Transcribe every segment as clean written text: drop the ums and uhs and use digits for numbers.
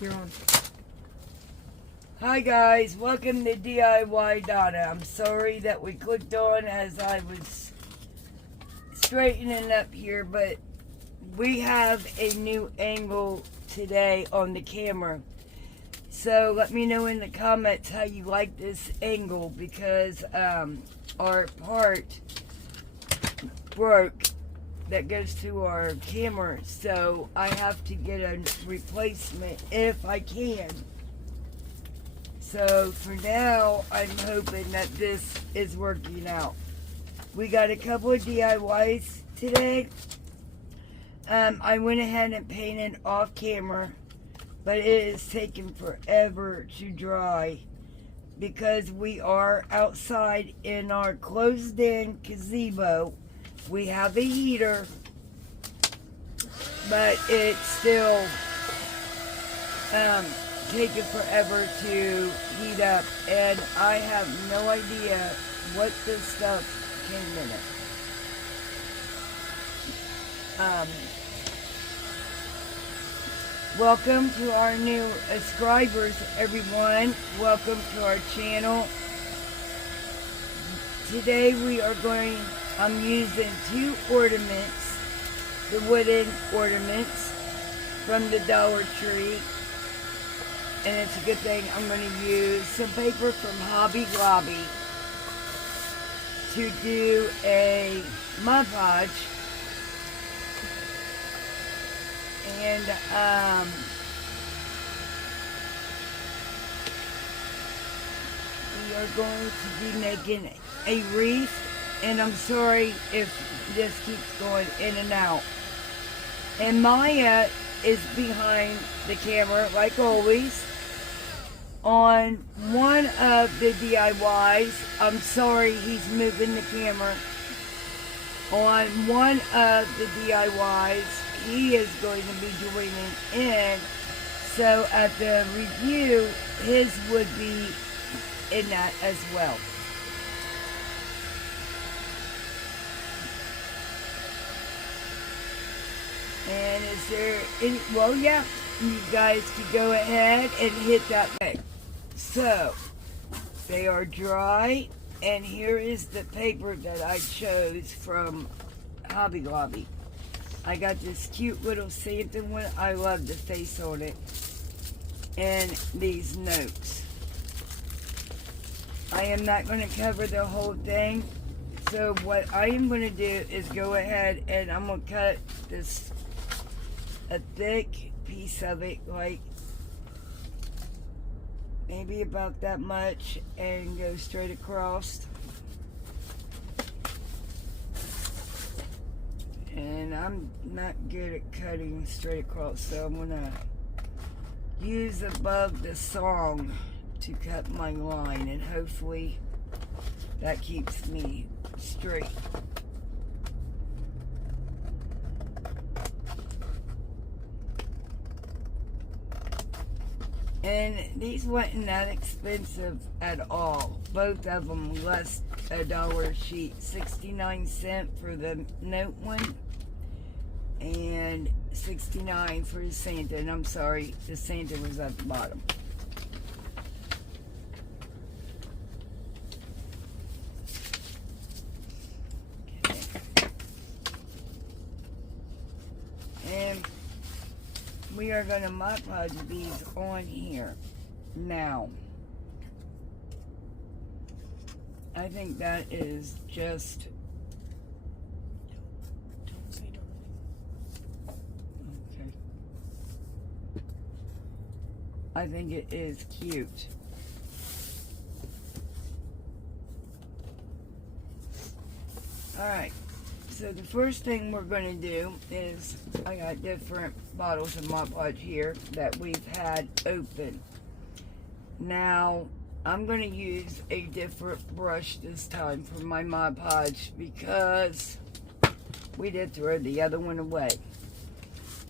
You're on. Hi guys, welcome to DIY Donna. I'm sorry that we clicked on as I was straightening up here, but we have a new angle today on the camera. So let me know in the comments how you like this angle, because our part broke that goes to our camera, so I have to get a replacement if I can. So for now, I'm hoping that this is working out. We got a couple of DIYs today. I went ahead and painted off camera, but it is taking forever to dry because we are outside in our closed-in gazebo. We have a heater, but it's still taking forever to heat up, and I have no idea what this stuff came in it. Welcome to our new subscribers, everyone. Welcome to our channel. Today I'm using two ornaments, the wooden ornaments from the Dollar Tree. And it's a good thing I'm going to use some paper from Hobby Lobby to do a Mod Podge. And we are going to be making a wreath. And I'm sorry if this keeps going in and out. And Maya is behind the camera, like always. On one of the DIYs, I'm sorry he's moving the camera. On one of the DIYs, he is going to be joining in. So at the review, his would be in that as well. And is there any, well, yeah, you guys can go ahead and hit that button. So, they are dry, and here is the paper that I chose from Hobby Lobby. I got this cute little Santa one. I love the face on it. And these notes. I am not going to cover the whole thing. So what I am going to do is go ahead and I'm going to cut this, a thick piece of it, like maybe about that much, and go straight across. And I'm not good at cutting straight across, so I'm gonna use above the song to cut my line, and hopefully that keeps me straight. And these weren't that expensive at all. Both of them less $1 a sheet. 69 cents for the note one, and 69 for the Santa. And I'm sorry, the Santa was at the bottom. Okay. And we are going to Mod Podge these on here. Now, I think that is just... Don't say don't. Okay. I think it is cute. Alright. So the first thing we're going to do is, I got different bottles of Mod Podge here that we've had open. Now, I'm going to use a different brush this time for my Mod Podge because we did throw the other one away.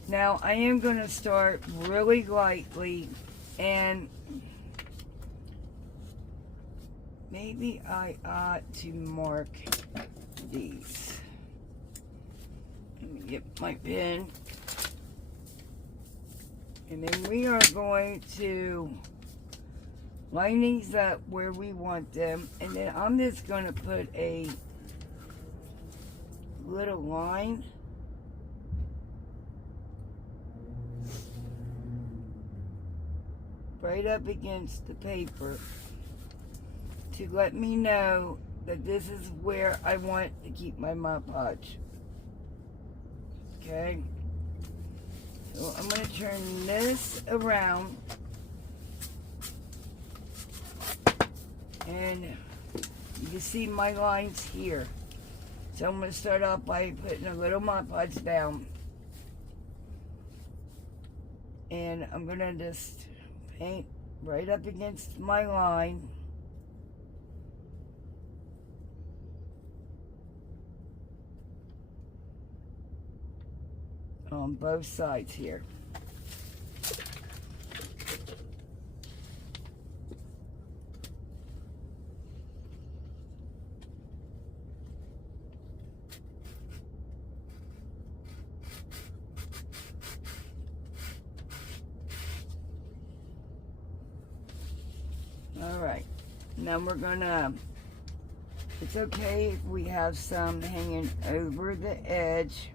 Now, I am going to start really lightly, and maybe I ought to mark these. Let me get my pen. And then we are going to line these up where we want them. And then I'm just going to put a little line right up against the paper to let me know that this is where I want to keep my Mod Podge. Okay? So I'm going to turn this around, and you can see my lines here. So I'm going to start off by putting a little Mod Podge down, and I'm going to just paint right up against my line. On both sides here. All right, now we're gonna, it's okay if we have some hanging over the edge.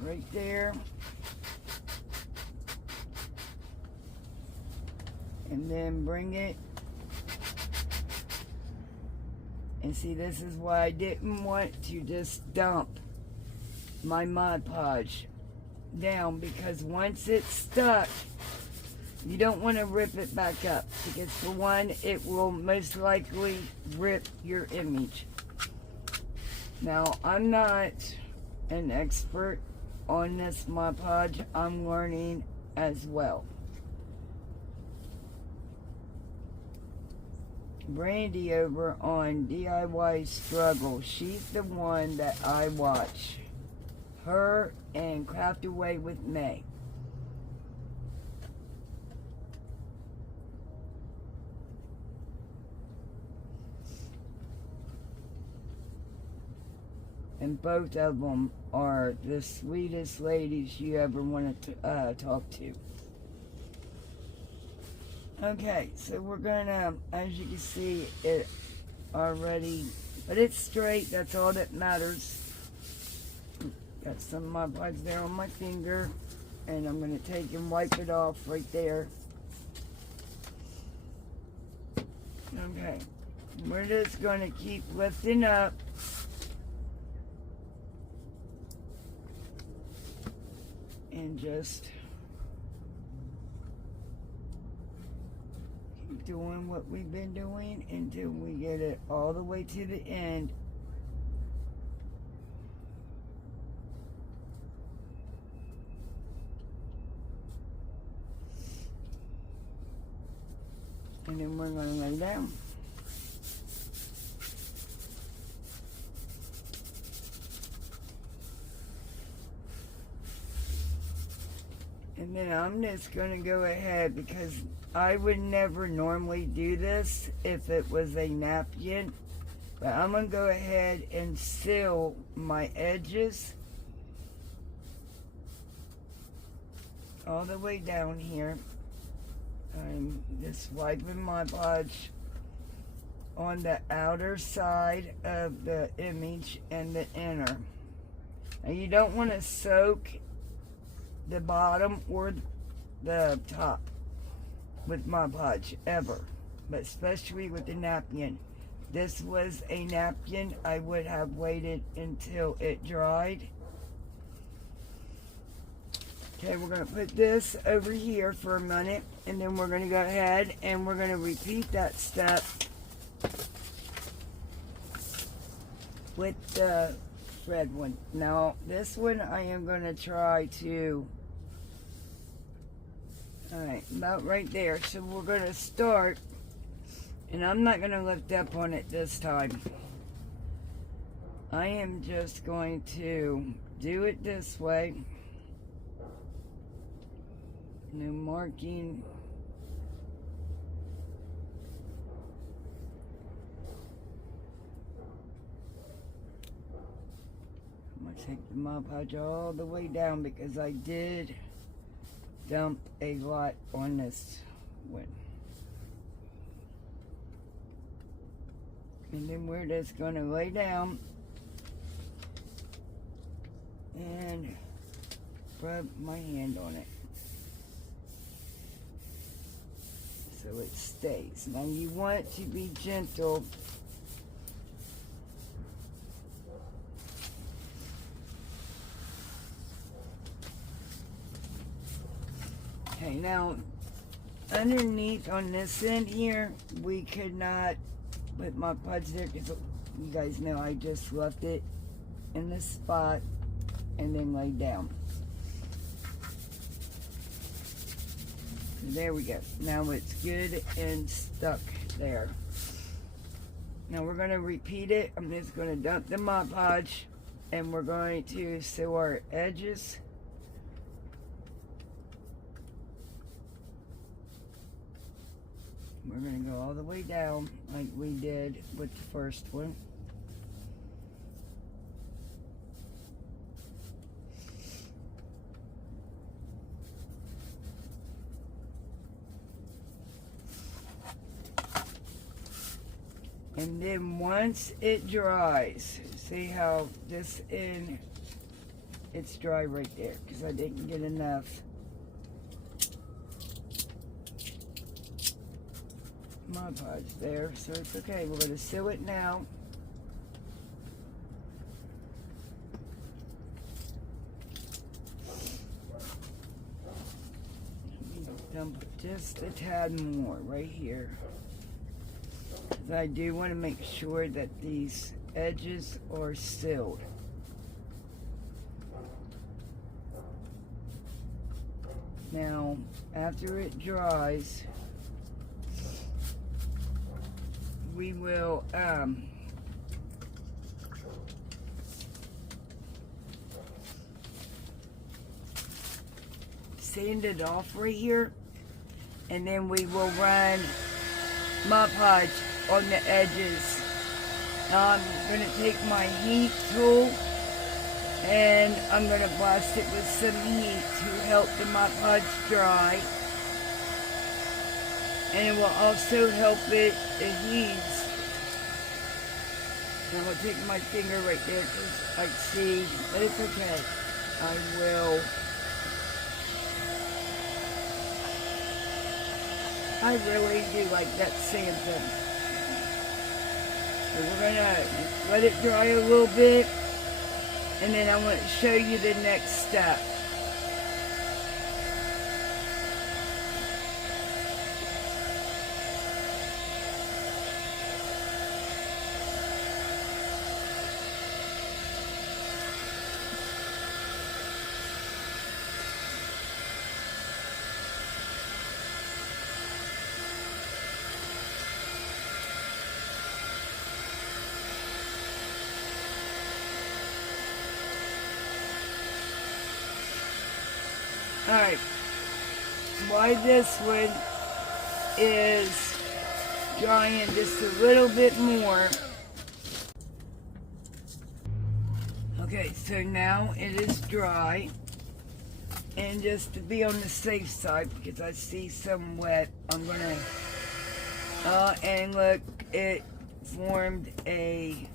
Right there. And then bring it. And see, this is why I didn't want to just dump my Mod Podge down, because once it's stuck, you don't want to rip it back up, because for one, it will most likely rip your image. Now, I'm not an expert on this Mod Podge. I'm learning as well. Brandy over on DIY Struggle, she's the one that I watch. Her and Craft Away with May. And both of them are the sweetest ladies you ever want to talk to. Okay, so we're gonna, as you can see, it already, but it's straight, that's all that matters. Got some Mod Podge there on my finger, and I'm gonna take and wipe it off right there. Okay, we're just gonna keep lifting up. And just keep doing what we've been doing until we get it all the way to the end. And then we're going to lay down. And then I'm just going to go ahead, because I would never normally do this if it was a napkin. But I'm going to go ahead and seal my edges all the way down here. I'm just wiping my Podge on the outer side of the image and the inner. Now you don't want to soak the bottom or the top with Mod Podge ever, but especially with the napkin. This was a napkin, I would have waited until it dried. Okay, we're going to put this over here for a minute, and then we're going to go ahead and we're going to repeat that step with the red one. Now, this one I am going to try to, alright, about right there. So we're going to start, and I'm not going to lift up on it this time. I am just going to do it this way. No marking. My I'll take the Mod Podge all the way down because I did dump a lot on this one. And then we're just going to lay down and rub my hand on it so it stays. Now you want to be gentle. Okay, now underneath on this end here, we could not put my Podge there because you guys know I just left it in this spot and then laid down. There we go. Now it's good and stuck there. Now we're going to repeat it. I'm just going to dump the Mod Podge and we're going to sew our edges. We're going to go all the way down like we did with the first one. And then once it dries, see how this end, it's dry right there because I didn't get enough Mod Podge there, so it's okay. We're going to sew it now. Dump just a tad more right here. I do want to make sure that these edges are sealed. Now, after it dries, we will sand it off right here, and then we will run Mod Podge on the edges. Now I'm going to take my heat tool and I'm going to blast it with some heat to help the Mod Podge dry. And it will also help it adhese. Now I'll take my finger right there because I see, but it's okay. I will. I really do like that sand thing. So we're going to let it dry a little bit, and then I want to show you the next step. Alright, why this one is drying just a little bit more. Okay, so now it is dry. And just to be on the safe side, because I see some wet, I'm gonna, and look, it formed a,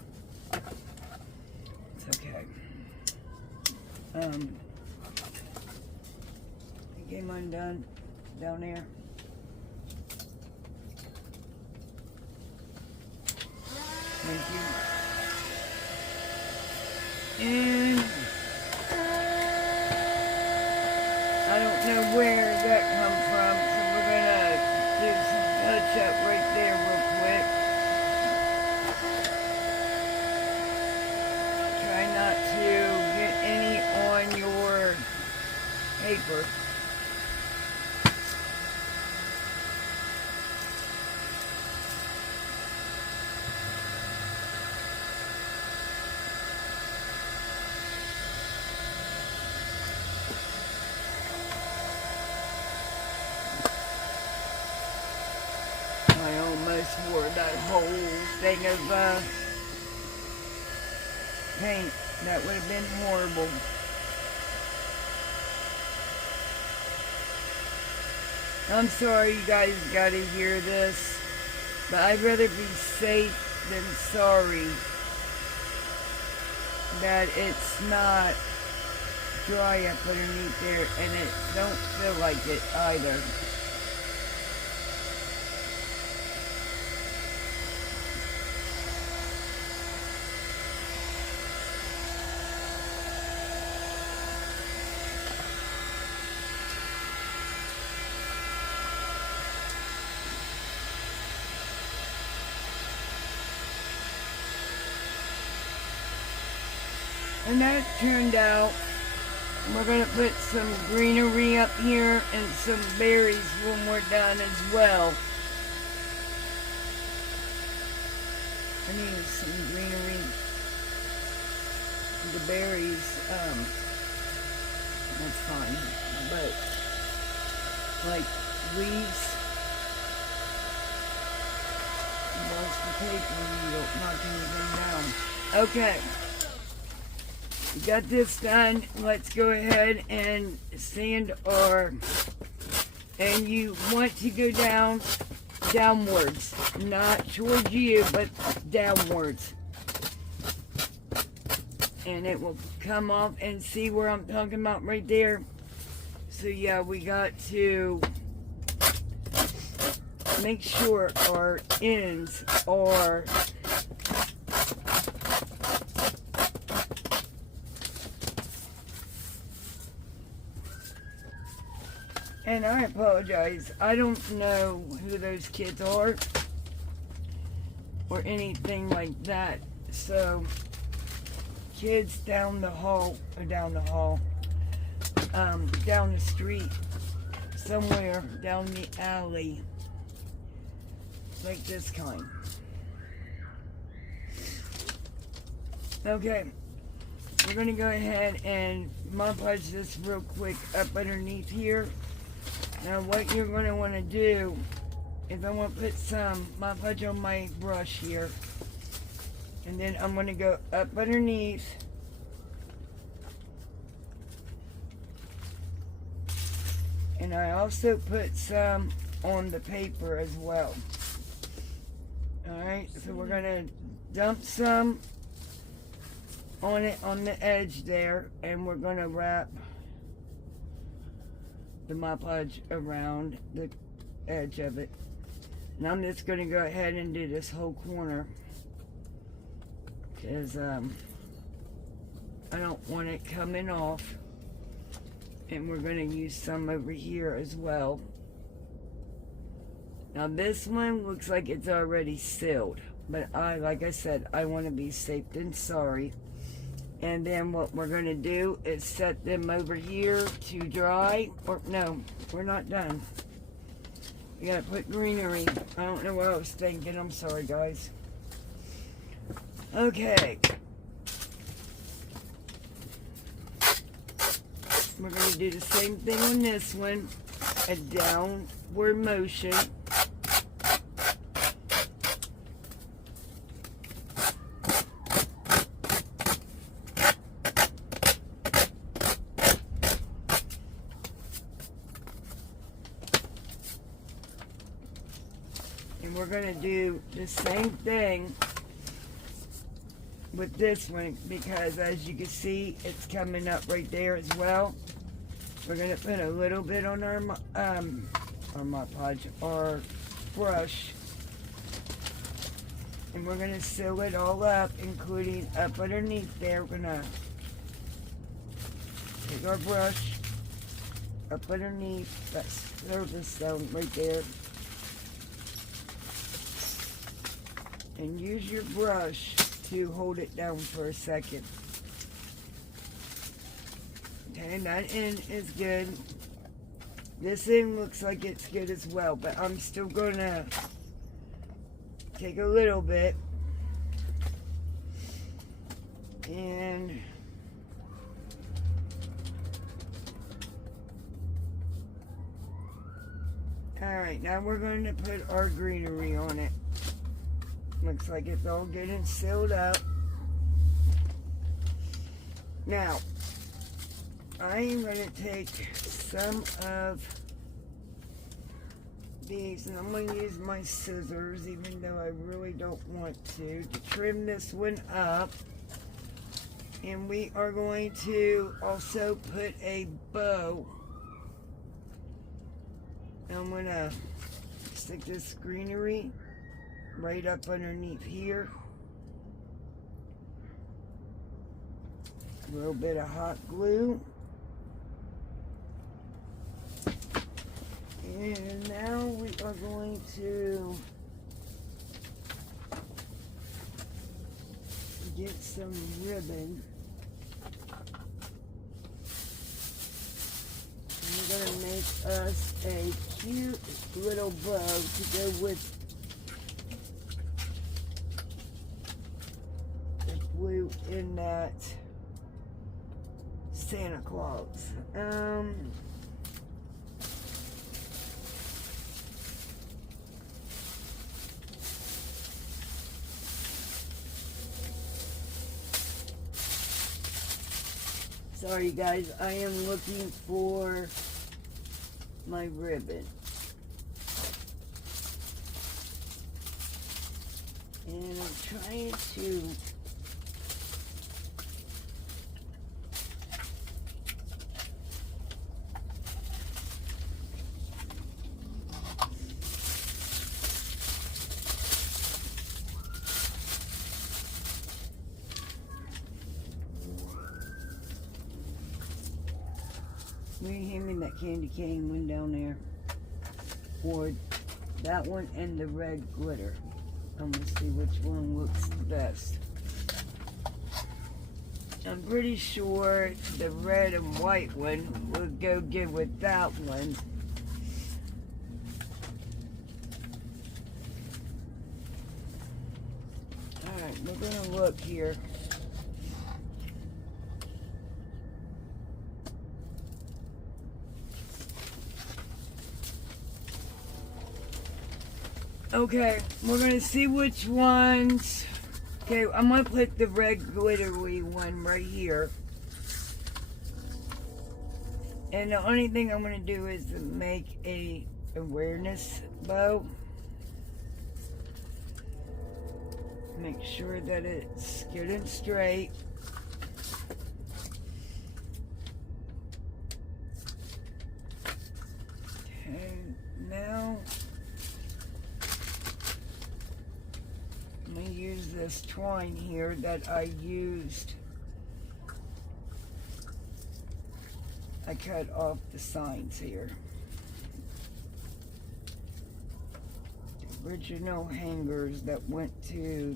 it's okay. Game undone down there. Thank you. And I don't know where that come from, so we're gonna do some touch up right there real quick. Try not to get any on your paper. I almost wore that whole thing of paint. That would have been horrible. I'm sorry you guys gotta hear this, but I'd rather be safe than sorry that it's not dry up underneath there, and it don't feel like it either. And that turned out, we're going to put some greenery up here and some berries when we're done as well. I need some greenery. The berries, that's fine. But, like, leaves. That's the paper, you don't knock anything down. Okay. We got this done. Let's go ahead and sand our, and you want to go downwards, not towards you, but downwards. And it will come off, and see where I'm talking about right there. So yeah, we got to make sure our ends are and I apologize. I don't know who those kids are or anything like that. So, kids down the street, somewhere down the alley, like this kind. Okay, we're gonna go ahead and Mod Podge this real quick up underneath here. Now what you're going to want to do is I want to put some Mod Podge on my brush here. And then I'm going to go up underneath. And I also put some on the paper as well. Alright, so we're going to dump some on it on the edge there. And we're going to wrap the Mod Podge around the edge of it. And I'm just going to go ahead and do this whole corner because I don't want it coming off. And we're going to use some over here as well. Now this one looks like it's already sealed, but like I said, I want to be safe than sorry. And then what we're going to do is set them over here to dry. Or no, we're not done. We got to put greenery. I don't know what I was thinking. I'm sorry, guys. Okay. We're going to do the same thing on this one. A downward motion. We're going to do the same thing with this one because as you can see it's coming up right there as well. We're going to put a little bit on our Mod Podge, our brush, and we're going to seal it all up, including up underneath there. We're going to take our brush up underneath that surface zone right there. And use your brush to hold it down for a second. Okay, that end is good. This end looks like it's good as well, but I'm still gonna take a little bit and alright, now we're going to put our greenery on it. Looks like it's all getting sealed up. Now, I am going to take some of these, and I'm going to use my scissors, even though I really don't want to trim this one up. And we are going to also put a bow. I'm going to stick this greenery right up underneath here. A little bit of hot glue. And now we are going to get some ribbon. And we're going to make us a cute little bow to go with the blue in that Santa Claus. Sorry guys, I am looking for my ribbon. And I'm trying to will you hand me that candy cane one down there? Or that one and the red glitter. I'm gonna see which one looks the best. I'm pretty sure the red and white one would go good with that one. Alright, we're gonna look here. Okay, we're gonna see which ones. Okay, I'm gonna put the red glittery one right here. And the only thing I'm gonna do is make a awareness bow. Make sure that it's good and straight. Okay, now I'm going to use this twine here that I used. I cut off the signs here. The original hangers that went to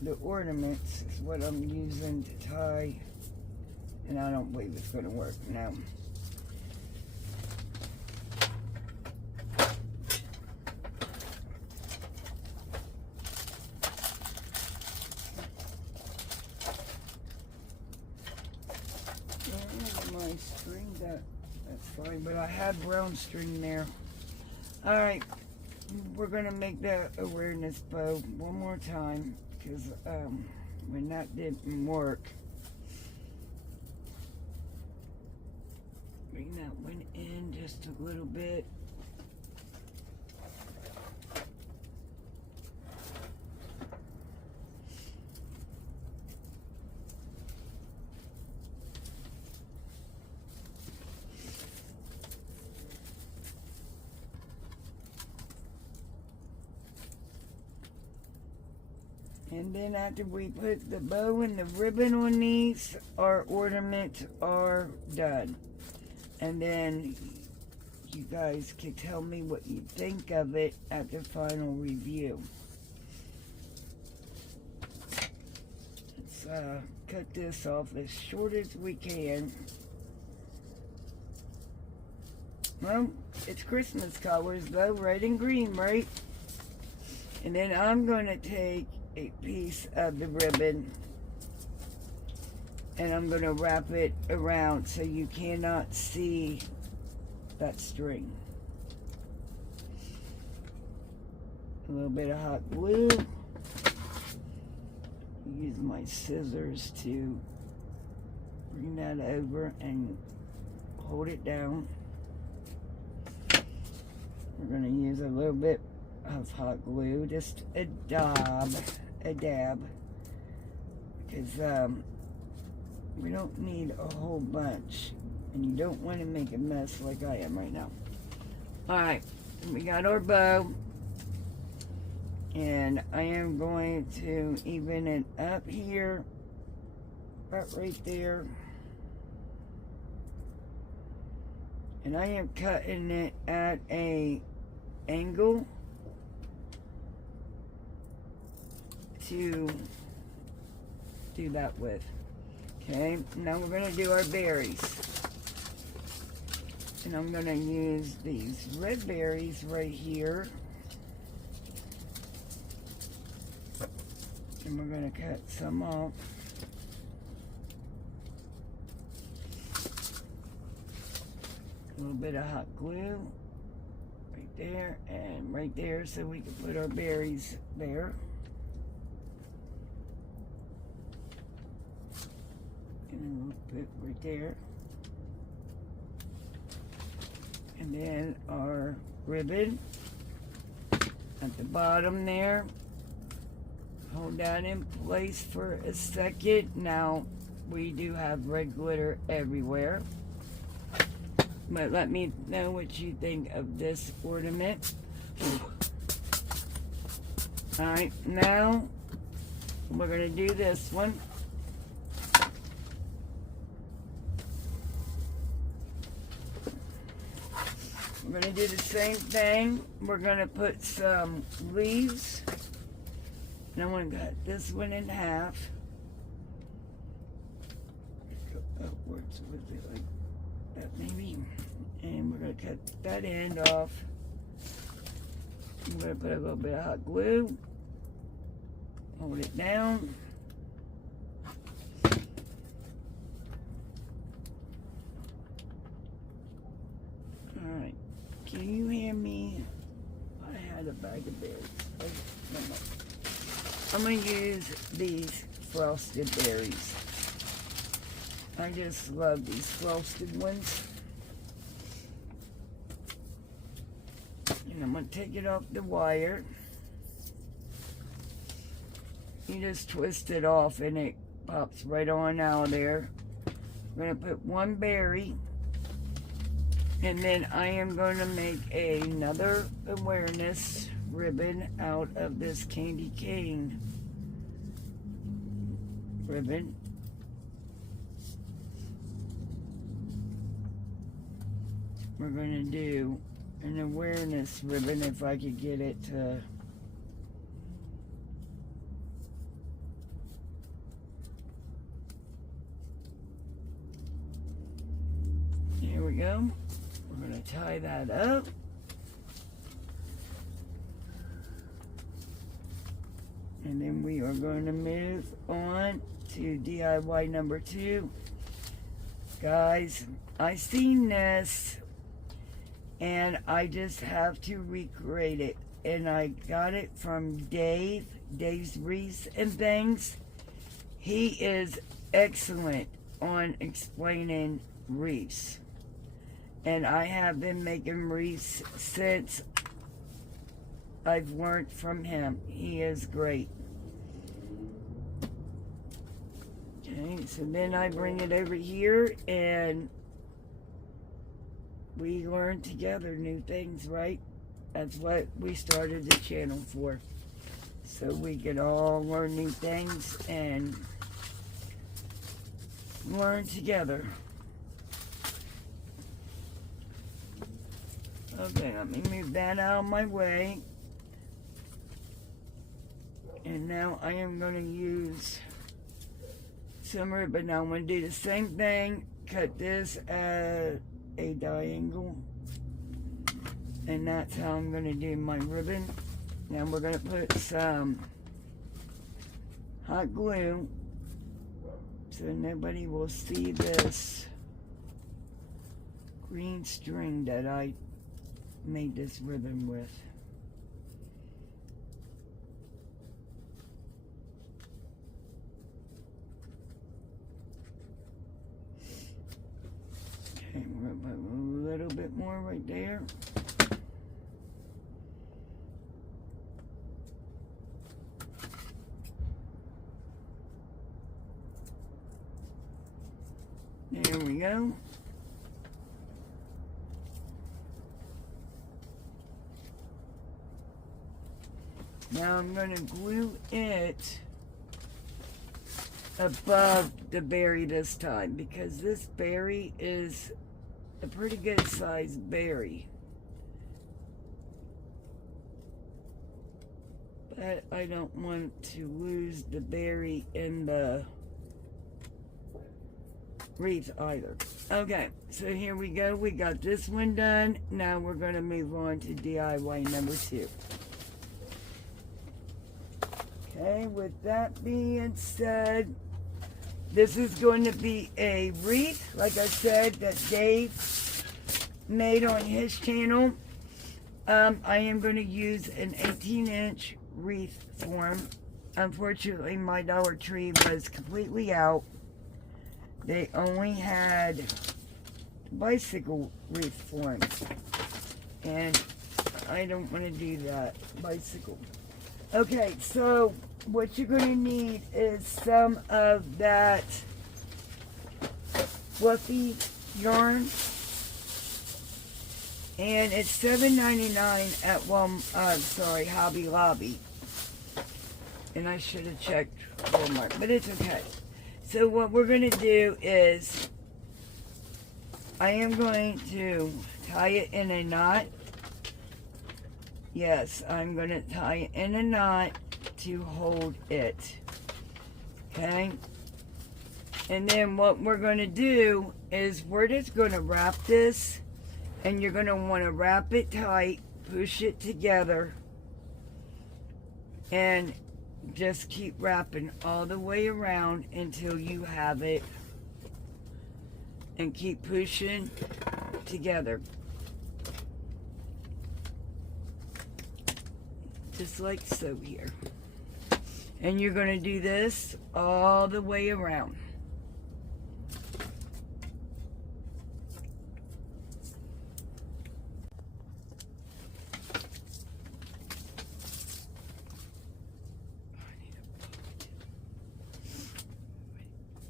the ornaments is what I'm using to tie. And I don't believe it's going to work now. My string, that's fine, but I had brown string there. Alright, we're gonna make the awareness bow one more time because when that didn't work, bring that one in just a little bit. And then after we put the bow and the ribbon on these, our ornaments are done. And then you guys can tell me what you think of it at the final review. Let's cut this off as short as we can. Well, it's Christmas colors though, red and green, right? And then I'm going to take a piece of the ribbon and I'm going to wrap it around so you cannot see that string. A little bit of hot glue. Use my scissors to bring that over and hold it down. We're going to use a little bit of hot glue, just a dab, because we don't need a whole bunch, and you don't want to make a mess like I am right now. Alright, we got our bow, and I am going to even it up here, about right there, and I am cutting it at a angle to do that with. Okay, now we're going to do our berries. And I'm going to use these red berries right here. And we're going to cut some off. A little bit of hot glue right there and right there so we can put our berries there. And a little bit right there. And then our ribbon at the bottom there. Hold that in place for a second. Now, we do have red glitter everywhere. But let me know what you think of this ornament. Alright, now we're going to do this one. We're going to do the same thing. We're going to put some leaves. And I'm going to cut this one in half. Go upwards with it like that maybe. And we're going to cut that end off. I'm going to put a little bit of hot glue. Hold it down. Alright. Can you hand me? I had a bag of berries. Oh, no. I'm going to use these frosted berries. I just love these frosted ones. And I'm going to take it off the wire. You just twist it off and it pops right on out of there. I'm going to put one berry. And then I am going to make another awareness ribbon out of this candy cane ribbon. We're going to do an awareness ribbon if I could get it to there we go. We're going to tie that up. And then we are going to move on to DIY number 2. Guys, I seen this and I just have to recreate it. And I got it from Dave's Wreaths and Things. He is excellent on explaining wreaths. And I have been making wreaths since I've learned from him. He is great. Okay, so then I bring it over here and we learn together new things, right? That's what we started the channel for. So we can all learn new things and learn together. Okay, let me move that out of my way. And now I am going to use some ribbon. Now I'm going to do the same thing. Cut this at a diagonal. And that's how I'm going to do my ribbon. Now we're going to put some hot glue so nobody will see this green string that I made this ribbon with. Okay, we're gonna put a little bit more right there. There we go. Now I'm going to glue it above the berry this time, because this berry is a pretty good sized berry. But I don't want to lose the berry in the wreath either. Okay, so here we go. We got this one done. Now we're going to move on to DIY number 2. Okay, with that being said, this is going to be a wreath, like I said, that Dave made on his channel. I am going to use an 18-inch wreath form. Unfortunately, my Dollar Tree was completely out. They only had bicycle wreath forms, and I don't want to do that. Bicycle. Okay, so what you're going to need is some of that fluffy yarn, and it's $7.99 at Hobby Lobby, and I should have checked Walmart, but it's okay. So what we're going to do is I am going to tie it in a knot. Yes, I'm going to tie it in a knot to hold it. Okay? And then what we're going to do is we're just going to wrap this, and you're going to want to wrap it tight, push it together, and just keep wrapping all the way around until you have it, and keep pushing together. Just like so here. And you're going to do this all the way around.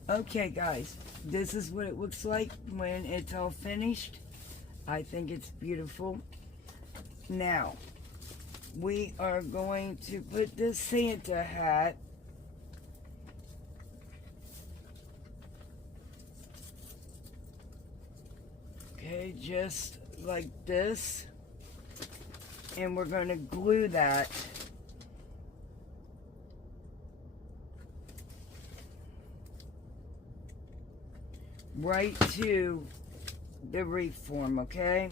Okay guys, this is what it looks like when it's all finished. I think it's beautiful. Now, we are going to put this Santa hat just like this, and we're going to glue that right to the wreath form, okay?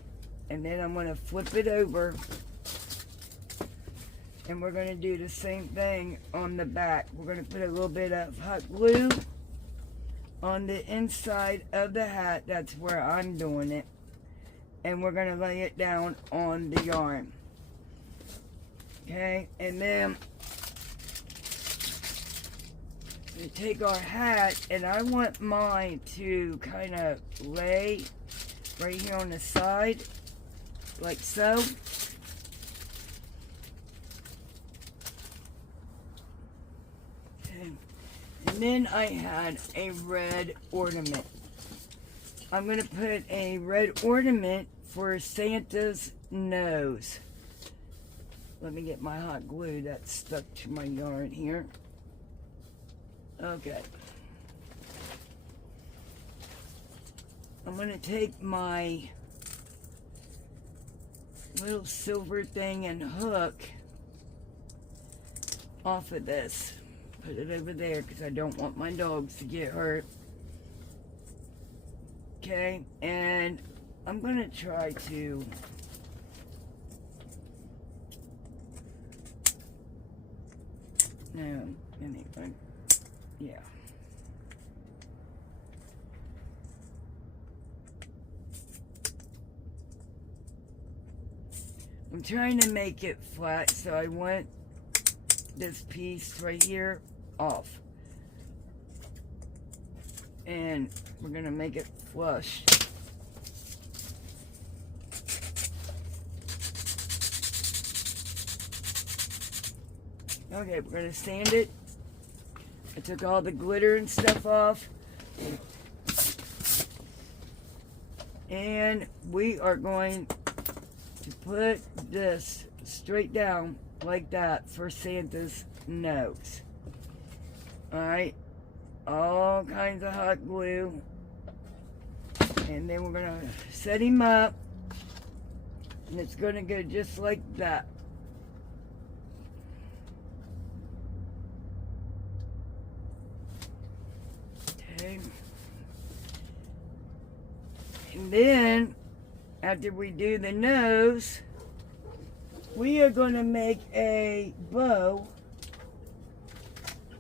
And then I'm going to flip it over, and we're going to do the same thing on the back. We're going to put a little bit of hot glue on the inside of the hat. That's where I'm doing it. And we're going to lay it down on the yarn. Okay, and then we take our hat, and I want mine to kind of lay right here on the side, like so. Okay. And then I had a red ornament. I'm going to put a red ornament for Santa's nose. Let me get my hot glue that's stuck to my yarn here. Okay. I'm going to take my little silver thing and hook off of this. Put it over there because I don't want my dogs to get hurt. Okay, and I'm going to try to anyway, yeah. I'm trying to make it flat, so I want this piece right here off. And we're going to make it flush. Okay, we're gonna sand it. I took all the glitter and stuff off. And we are going to put this straight down like that for Santa's nose. Alright, all kinds of hot glue. And then we're gonna set him up. And it's gonna go just like that. Okay. And then, after we do the nose, we are going to make a bow.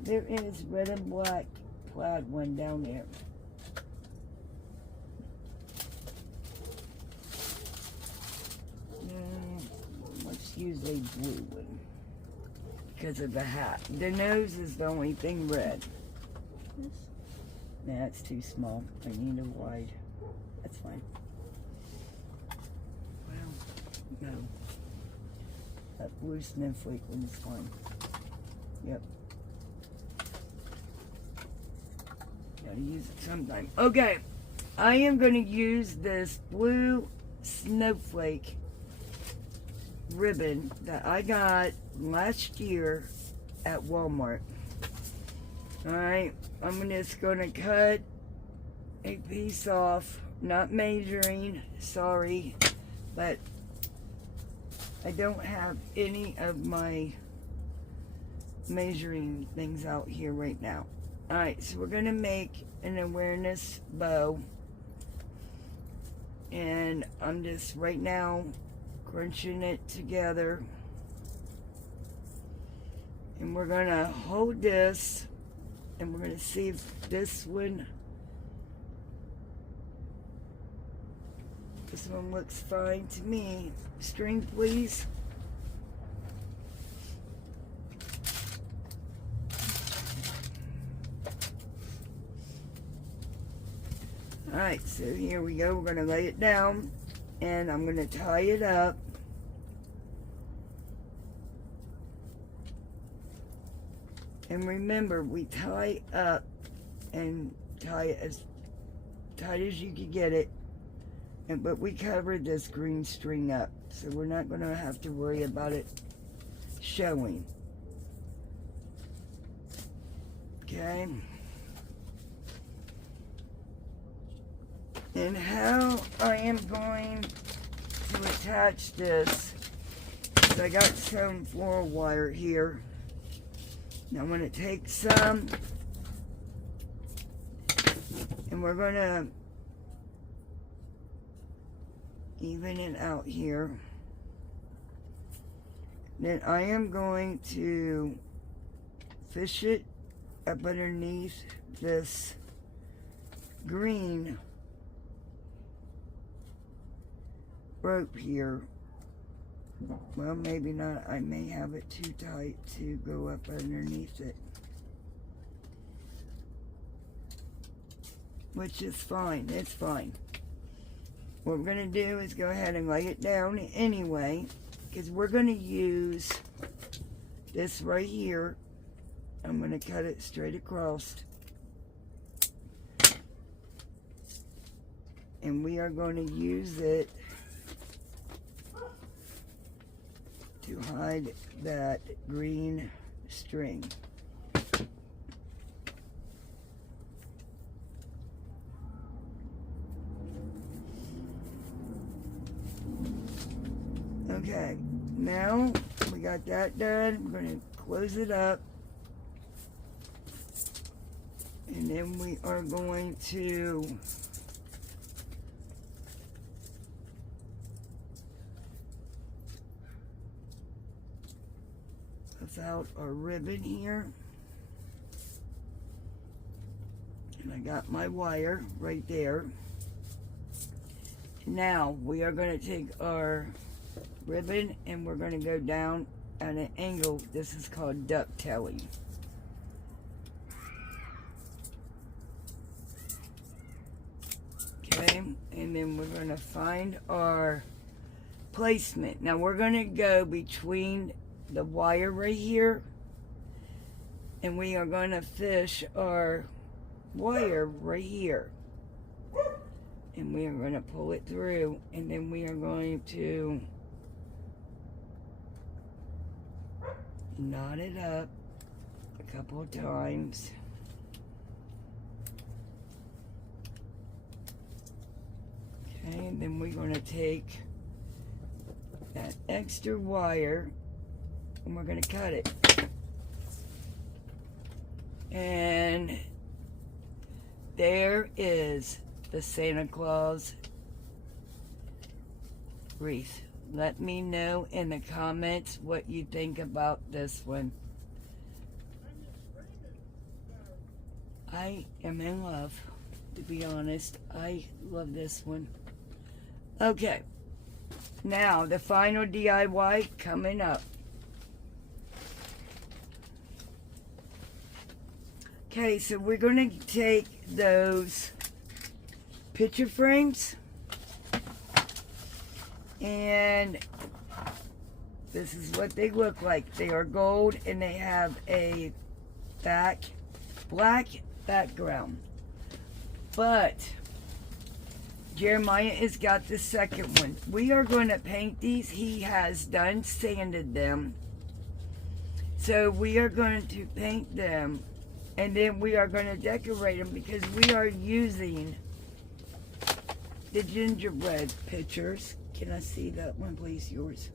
There is red and black plaid one down there. Let's use a blue one because of the hat. The nose is the only thing red. This? Nah, it's too small. I need a wide. That's fine. Well, no. That blue snowflake one is fine. Yep. Gotta use it sometime. Okay. I am going to use this blue snowflake ribbon that I got last year at Walmart. Alright. I'm just going to cut a piece off. Not measuring, sorry, but I don't have any of my measuring things out here right now. Alright, so we're going to make an awareness bow. And I'm just right now crunching it together. And we're going to hold this and we're going to see if this one looks fine to me. String, please. Alright, so here we go. We're going to lay it down and I'm going to tie it up. And remember, we tie up and tie it as tight as you can get it. But we covered this green string up, so we're not going to have to worry about it showing. Okay. And how I am going to attach this, is I got some floral wire here. Now I'm going to take some, and we're going to even it out here. Then I am going to fish it up underneath this green rope here. Well, maybe not. I may have it too tight to go up underneath it, which is fine. It's fine. What we're going to do is go ahead and lay it down anyway, because we're going to use this right here. I'm going to cut it straight across. And we are going to use it to hide that green string. Okay, now we got that done. We're going to close it up. And then we are going to pull out our ribbon here. And I got my wire right there. Now we are going to take our ribbon and we're going to go down at an angle. This is called ducktailing. Okay, and then we're going to find our placement. Now we're going to go between the wire right here And we are going to fish our wire right here. And we are going to pull it through, and then we are going to knot it up a couple of times. Okay, and then we're going to take that extra wire and we're going to cut it. And there is the Santa Claus wreath. Let me know in the comments what you think about this one. I am in love, to be honest. I love this one. Okay, now the final DIY coming up. Okay, so we're going to take those picture frames, and this is what they look like. They are gold and they have a black background. But Jeremiah has got the second one. We are going to paint these. He has done sanded them. So we are going to paint them, and then we are going to decorate them because we are using the gingerbread pictures. Can I see that one, please? Yours?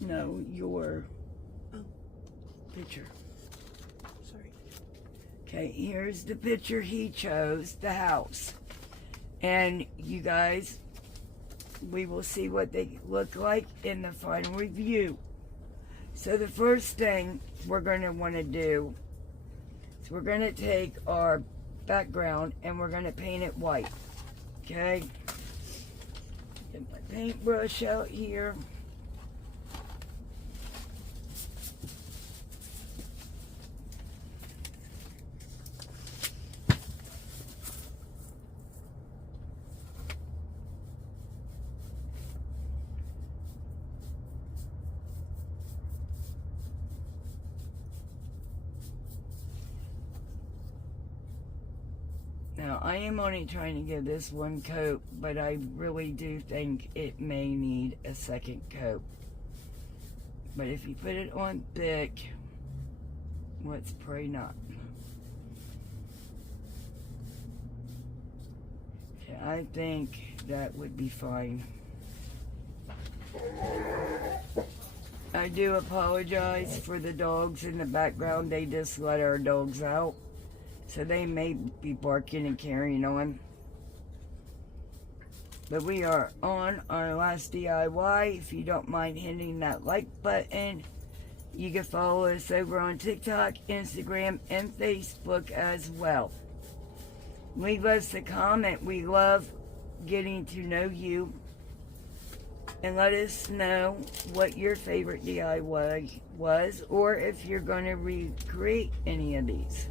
No, your picture. Sorry. Okay, here's the picture he chose, the house. And you guys, we will see what they look like in the final review. So the first thing we're going to want to do is we're going to take our background and we're going to paint it white. Okay? Get my paintbrush out here. Now, I am only trying to give this one coat, but I really do think it may need a second coat. But if you put it on thick, let's pray not. Okay, I think that would be fine. I do apologize for the dogs in the background. They just let our dogs out, so they may be barking and carrying on. But we are on our last DIY. If you don't mind hitting that like button, you can follow us over on TikTok, Instagram, and Facebook as well. Leave us a comment. We love getting to know you. And let us know what your favorite DIY was, or if you're going to recreate any of these.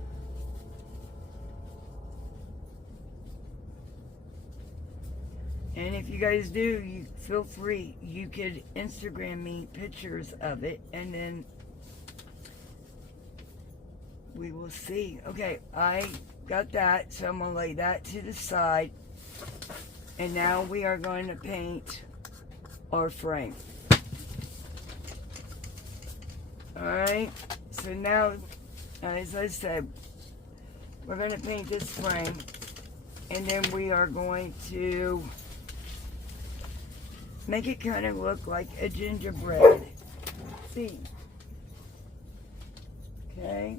And if you guys do, you feel free. You could Instagram me pictures of it, and then we will see. Okay, I got that, so I'm going to lay that to the side. And now we are going to paint our frame. Alright, so now, as I said, we're going to paint this frame, and then we are going to make it kind of look like a gingerbread theme. Okay,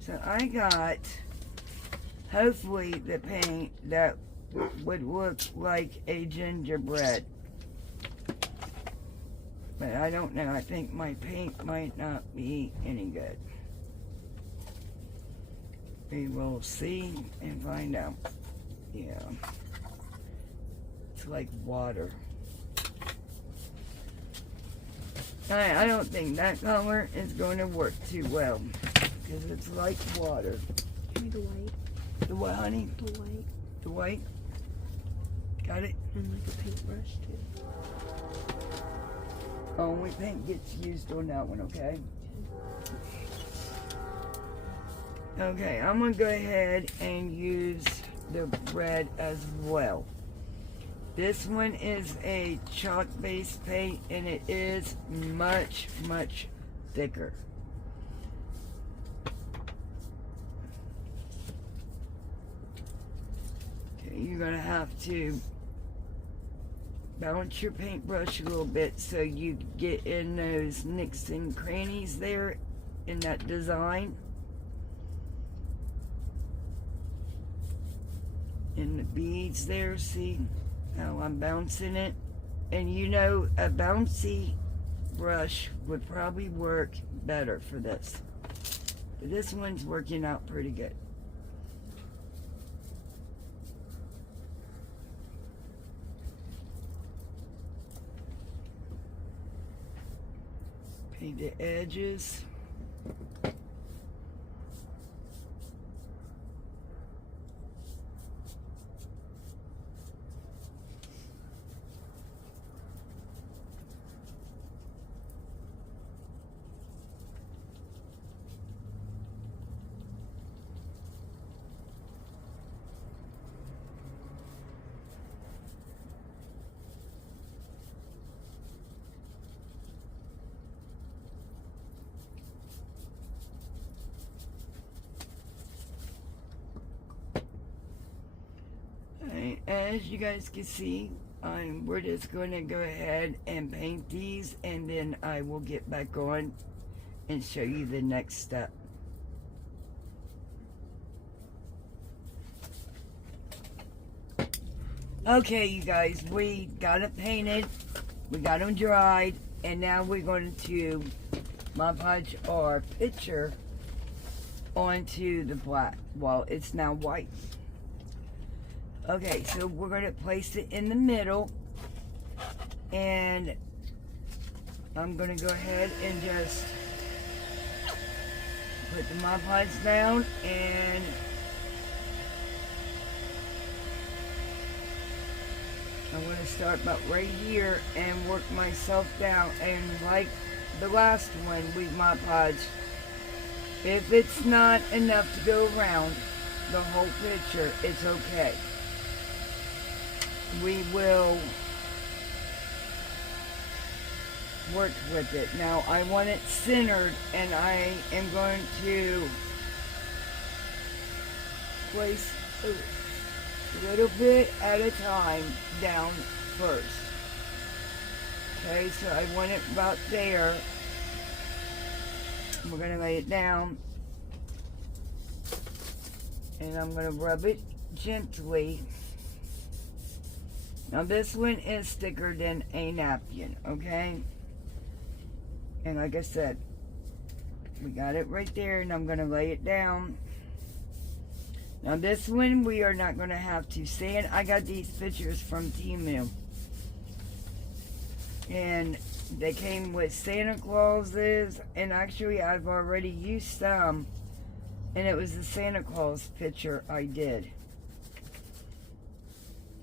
so I got, hopefully, the paint that would look like a gingerbread. But I don't know. I think my paint might not be any good. We will see and find out. Yeah. It's like water. I don't think that color is going to work too well, because it's like water. Give me the white. The what, honey? The white. The white? Got it? And like a paintbrush too. Only paint gets used on that one, okay? Okay, I'm gonna go ahead and use the red as well. This one is a chalk-based paint, and it is much, much thicker. Okay, you're gonna have to balance your paintbrush a little bit so you get in those nicks and crannies there in that design. In the beads there, see how I'm bouncing it? And you know, a bouncy brush would probably work better for this. But this one's working out pretty good. Paint the edges. As you guys can see, we're just going to go ahead and paint these, and then I will get back on and show you the next step. Okay, you guys, we got it painted, we got them dried, and now we're going to Mod Podge our picture onto the black. Well, it's now white. Okay, so we're going to place it in the middle, and I'm going to go ahead and just put the Mod Podge down, and I'm going to start about right here and work myself down. And like the last one we Mod Podge, if it's not enough to go around the whole picture, it's okay. We will work with it. Now I want it centered, and I am going to place a little bit at a time down first. Okay, so I want it about there. We're going to lay it down, and I'm going to rub it gently. Now this one is thicker than a napkin, okay? And like I said, we got it right there, and I'm going to lay it down. Now this one we are not going to have to sand. I got these pictures from Temu. And they came with Santa Clauses, and actually I've already used some. And it was the Santa Claus picture I did.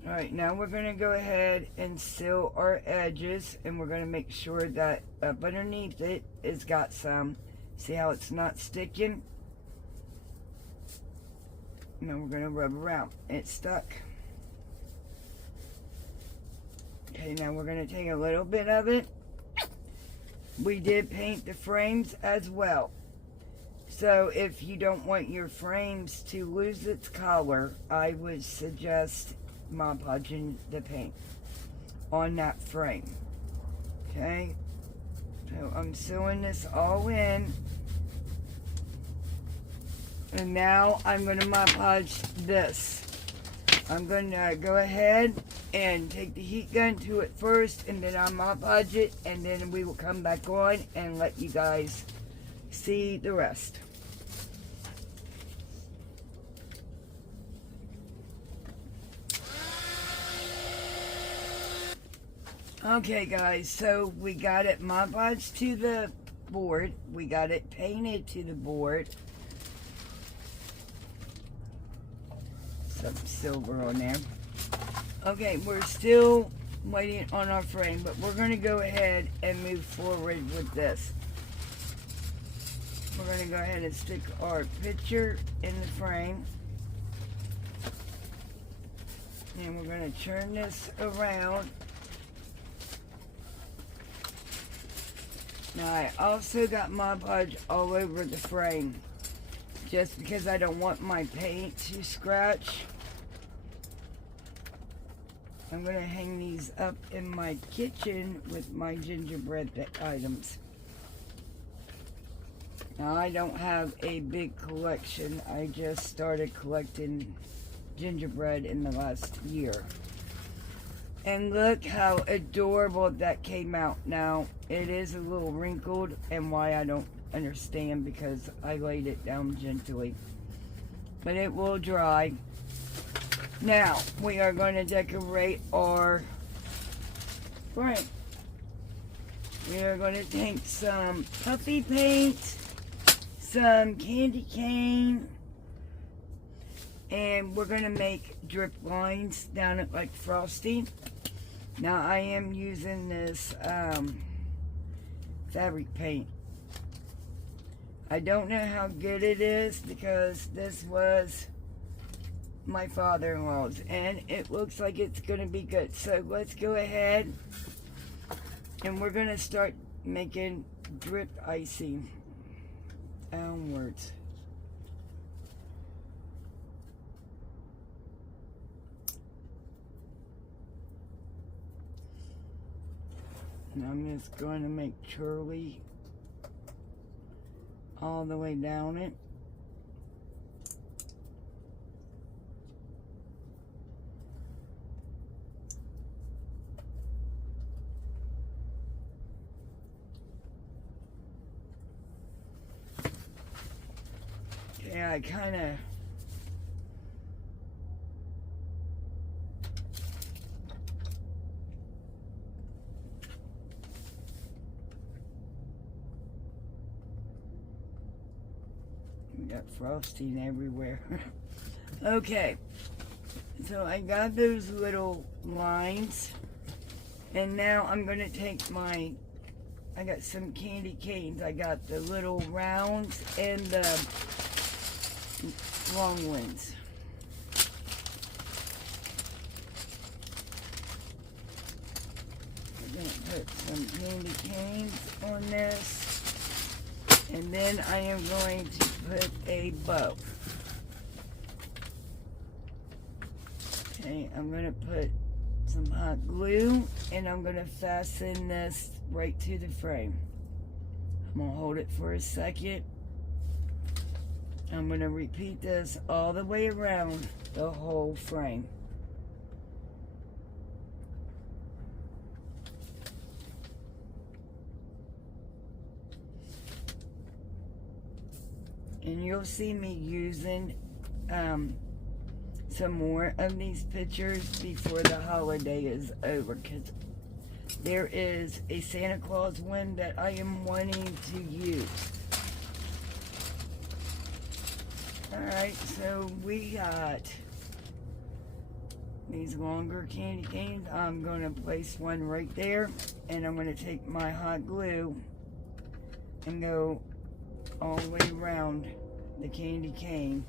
Alright, now we're going to go ahead and seal our edges, and we're going to make sure that up underneath it it's got some. See how it's not sticking? Now we're going to rub around. It's stuck. Okay, now we're going to take a little bit of it. We did paint the frames as well. So if you don't want your frames to lose its color, I would suggest Mod Podging the paint on that frame. Okay, so I'm sewing this all in, and now I'm going to Mod Podge this. I'm going to go ahead and take the heat gun to it first, and then I'll Mod Podge it, and then we will come back on and let you guys see the rest. Okay guys, so we got it Mod Podged to the board. We got it painted to the board. Some silver on there. Okay, we're still waiting on our frame, but we're going to go ahead and move forward with this. We're going to go ahead and stick our picture in the frame. And we're going to turn this around. Now I also got Mod Podge all over the frame, just because I don't want my paint to scratch. I'm going to hang these up in my kitchen with my gingerbread items. Now I don't have a big collection. I just started collecting gingerbread in the last year. And look how adorable that came out. Now, it is a little wrinkled, and why I don't understand, because I laid it down gently. But it will dry. Now, we are going to decorate our frame. We are going to take some puffy paint, some candy cane, and we're going to make drip lines down it like frosting. Now I am using this fabric paint. I don't know how good it is, because this was my father-in-law's, and it looks like it's going to be good. So let's go ahead and we're going to start making drip icing downwards. And I'm just going to make Charlie all the way down it. Yeah, I kind of got frosting everywhere. Okay, so I got those little lines, and now I'm going to take my, I got some candy canes. I got the little rounds and the long ones. I'm going to put some candy canes on this. And then I am going to put a bow. Okay, I'm going to put some hot glue, and I'm going to fasten this right to the frame. I'm going to hold it for a second. I'm going to repeat this all the way around the whole frame. And you'll see me using some more of these pictures before the holiday is over, because there is a Santa Claus one that I am wanting to use. Alright, so we got these longer candy canes. I'm going to place one right there, and I'm going to take my hot glue and go all the way around the candy cane.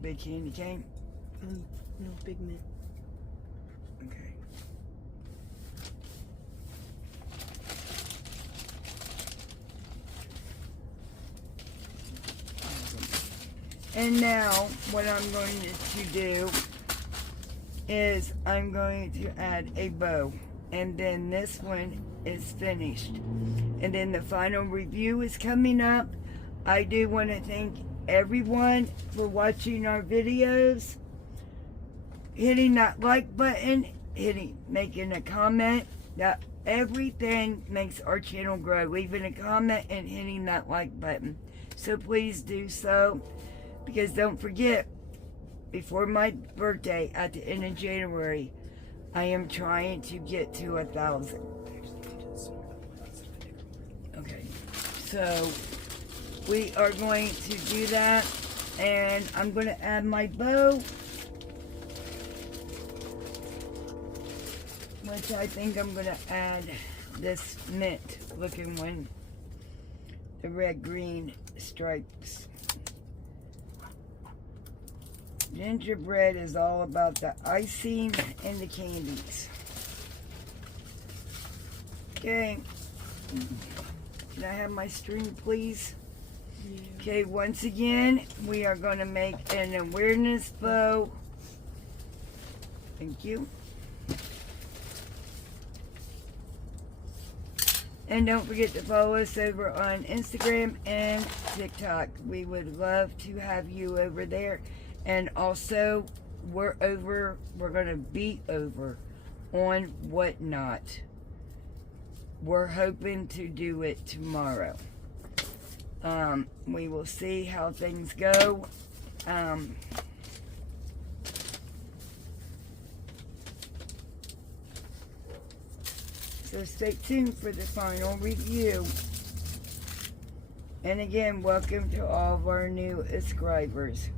Big candy cane? No, big mint. Okay. And now, what I'm going to do is I'm going to add a bow. And then this one is finished. And then the final review is coming up. I do want to thank everyone for watching our videos, hitting that like button, making a comment. That Everything makes our channel grow, leaving a comment and hitting that like button. So please do so, because don't forget, before my birthday at the end of January, I am trying to get to 1,000. Okay, so we are going to do that, and I'm going to add my bow, which I think I'm going to add this mint looking one, the red green stripes. Gingerbread is all about the icing and the candies. Okay, can I have my string, please? Yeah. Okay, once again, we are going to make an awareness bow. Thank you. And don't forget to follow us over on Instagram and TikTok. We would love to have you over there. And also, we're going to be over on Whatnot. We're hoping to do it tomorrow. We will see how things go. So stay tuned for the final review. And again, welcome to all of our new subscribers.